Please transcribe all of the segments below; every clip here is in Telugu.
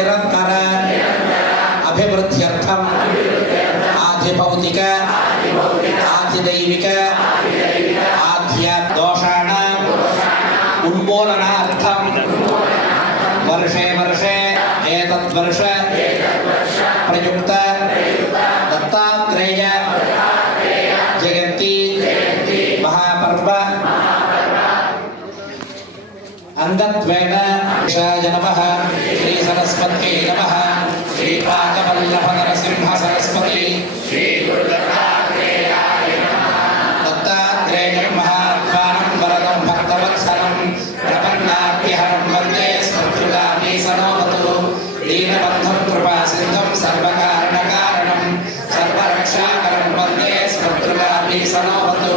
నిరంతర అభివృద్ధ్యర్థం ఆధిభౌతిక ఆధిదైవిక ఆధ్యాత్మదోషాణం ఉన్మూలనార్థం వర్షే వర్షే ఏతద్వర్ష ప్రయుక్త దత్తాత్రేయ జయంతి మహాపర్వ అంగత్వేన నమః శ్రీ సరస్వత్యై నమః శ్రీ పాదవల్లభ నరసింహ సరస్వతి శ్రీ దత్తాత్రేయాయ నమః దత్తాత్రేయం మహాత్మానం వరదం భక్తవత్సలం ప్రపన్నార్తిహరం వందే స్మృతిగామి సనోమతు దీనబంధం కృపాసింధం సర్వకారణకారణం సర్వరక్షాకరం వందే స్మృతిగామి సనోమతు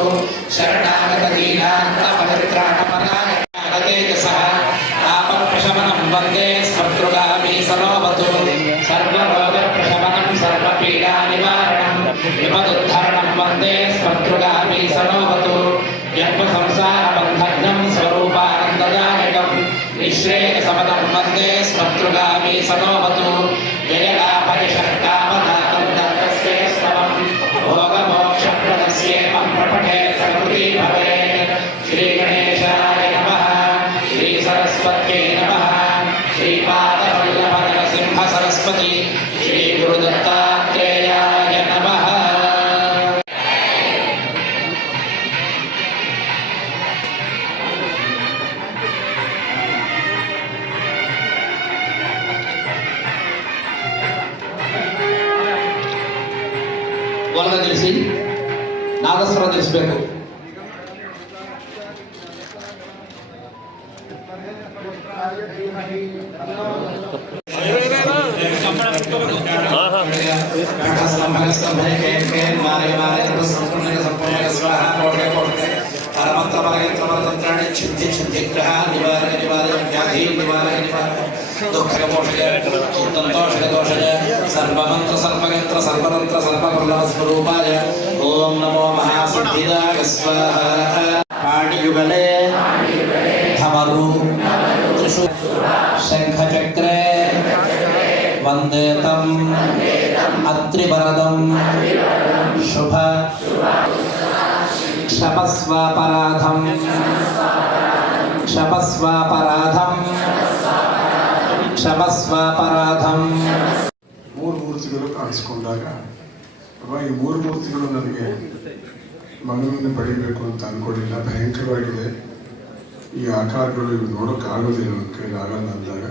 శరణాగత దీనాంతపరిత్రాణపరాయ ఆపత్ప్రశమనం వందే స్మృతిగామి సనోమతు సర్వరోగప్రశమనం సర్వపీడా నివారణం విపదుద్ధరణం వందే స్మృతిగామి సనోమతు జన్మ సంసార బంధనం స్వరూపానందదాయకం నిశ్రేయసమదం వందే స్మృతిగామి సనోమతు జయలాభరిషట్కామదాతం దత్తస్య స్తవం భోగమోక్షప్రదస్యేమం ప్రపఠే సకృతి భవేత్ శ్రీ గణేశాయ నమః శ్రీ సరస్వత్యై నమః శ్రీపాదవల్లభ నరసింహ సరస్వతి శ్రీ గురుదత్తాత్రేయాయ నమః. వాళ్ళ తెలిసి నాదస్వరం తెలిసిపోయారు. సర్వమంత్ర సర్వయంత్ర సర్వతంత్ర సర్వప్రణవస్వరూపాయ ఓం నమో మహాసిద్ధిదాయ స్వాహ. పాణియుగలే ధమరు త్రిషు శంఖచక్రే వందేతం అత్రివరదం శుభ క్షమస్వాపరాధం క్షమస్వాపరాధం ಕ್ಷಮಸ್ವಾಪರಾಧಂ. ಮೂರು ಮೂರ್ತಿಗಳು ಕಾಣಿಸ್ಕೊಂಡಾಗ ಈ ಮೂರು ಮೂರ್ತಿಗಳು ನನಗೆ ಮಗುವಿನ ಪಡಿಬೇಕು ಅಂತ ಅನ್ಕೊಂಡಿಲ್ಲ. ಭಯಂಕರವಾಗಿದೆ ಈ ಆಕಾರಗಳು, ಇವು ನೋಡೋಕ್ಕಾಗೋದಿಲ್ಲ, ನನ್ನ ಕೈಲಿ ಆಗಲ್ಲ ಅಂದಾಗ